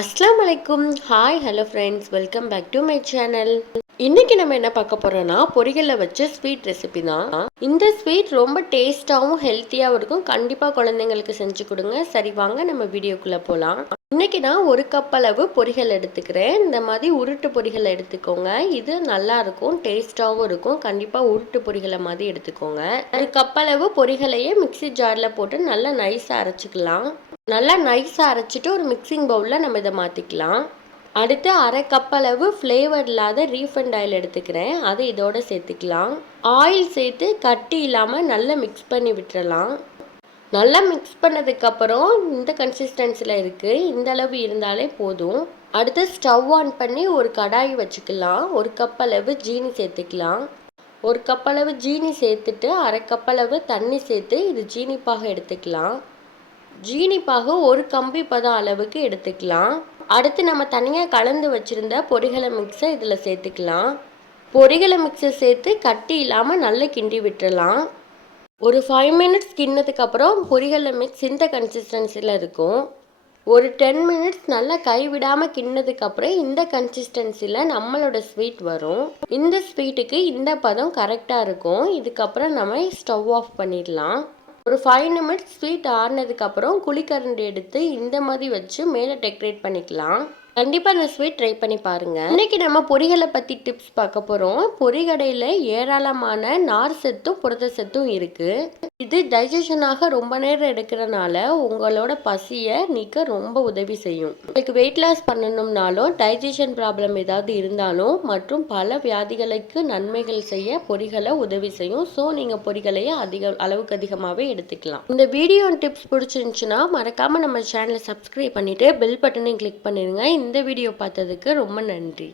அஸ்ஸலாமு அலைக்கும். Hi hello friends, welcome back to my channel. இன்னைக்கு நம்ம என்ன பார்க்க போறோம்னா பொரிகல்ல வச்ச ஸ்வீட் ரெசிபி தான். இந்த ஸ்வீட் ரொம்ப டேஸ்டாகவும் ஹெல்த்தியாகவும் இருக்கும். கண்டிப்பாக குழந்தைங்களுக்கு செஞ்சு கொடுங்க. சரி வாங்க நம்ம வீடியோக்குள்ளே போகலாம். இன்னைக்கு நான் 1 கப் அளவு பொரிகள் எடுத்துக்கிறேன். இந்த மாதிரி உருட்டு பொரிகள் எடுத்துக்கோங்க. இது நல்லா இருக்கும், டேஸ்டாகவும் இருக்கும். கண்டிப்பாக உருட்டு பொரிகளை மாதிரி எடுத்துக்கோங்க. 1 கப் அளவு பொரிகளையே மிக்சி ஜாரில் போட்டு நல்லா நைஸாக அரைச்சிக்கலாம். நல்லா நைஸாக அரைச்சிட்டு ஒரு மிக்சிங் பவுலில் நம்ம இதை மாற்றிக்கலாம். அடுத்து 1/2 கப் அளவு ஃப்ளேவர் இல்லாத ரீஃபைண்ட் ஆயில் எடுத்துக்கிறேன். அதை இதோட சேர்த்துக்கலாம். ஆயில் சேர்த்து கட்டி இல்லாமல் நல்லா மிக்ஸ் பண்ணி விட்டுறலாம். நல்லா மிக்ஸ் பண்ணதுக்கப்புறம் இந்த கன்சிஸ்டன்சியில் இருக்குது, இந்த அளவு இருந்தாலே போதும். அடுத்து ஸ்டவ் ஆன் பண்ணி ஒரு கடாய் வச்சுக்கலாம். 1 கப் அளவு ஜீனி சேர்த்துக்கலாம். 1 கப் அளவு ஜீனி சேர்த்துட்டு 1/2 கப் அளவு தண்ணி சேர்த்து இது ஜீனி பாகு எடுத்துக்கலாம். ஜீனி பாகு ஒரு கம்பி பதம் அளவுக்கு எடுத்துக்கலாம். அடுத்து நம்ம தனியாக கலந்து வச்சுருந்த பொரிகளை மிக்ஸை இதில் சேர்த்துக்கலாம். பொரிகளை மிக்ஸை சேர்த்து கட்டி இல்லாமல் நல்லா கிண்டி விட்டுறலாம். ஒரு 5 மினிட்ஸ் கிண்ணதுக்கப்புறம் பொரிகளை மிக்ஸ் இந்த கன்சிஸ்டன்சியில் இருக்கும். ஒரு 10 மினிட்ஸ் நல்லா கைவிடாமல் கிண்ணதுக்கப்புறம் இந்த கன்சிஸ்டன்சியில் நம்மளோட ஸ்வீட் வரும். இந்த ஸ்வீட்டுக்கு இந்த பதம் கரெக்டாக இருக்கும். இதுக்கப்புறம் நம்ம ஸ்டவ் ஆஃப் பண்ணிடலாம். ஒரு 5 நிமிட்ஸ் ஸ்வீட் ஆறுனதுக்கப்புறம் குழிக்கரண்டி எடுத்து இந்த மாதிரி வச்சு மேலே டெக்கரேட் பண்ணிக்கலாம். கண்டிப்பாக இந்த ஸ்வீட் ட்ரை பண்ணி பாருங்கள். இன்றைக்கி நம்ம பொரிகளை பற்றி டிப்ஸ் பார்க்க போகிறோம். பொரிகடையில் ஏராளமான நார் சத்தும் புரத சத்தும் இருக்குது. இது டைஜஷனாக ரொம்ப நேரம் எடுக்கிறனால உங்களோட பசியை நீக்க ரொம்ப உதவி செய்யும். உங்களுக்கு வெயிட் லாஸ் பண்ணணும்னாலும் டைஜஷன் ப்ராப்ளம் ஏதாவது இருந்தாலும் மற்றும் பல வியாதிகளுக்கு நன்மைகள் செய்ய பொரிகளை உதவி செய்யும். ஸோ நீங்கள் பொரிகளையே அளவுக்கு அதிகமாகவே எடுத்துக்கலாம். இந்த வீடியோ டிப்ஸ் பிடிச்சிருந்துச்சுன்னா மறக்காமல் நம்ம சேனலை சப்ஸ்கிரைப் பண்ணிவிட்டு பெல் பட்டனையும் கிளிக் பண்ணிடுங்க. இந்த வீடியோ பார்த்ததுக்கு ரொம்ப நன்றி.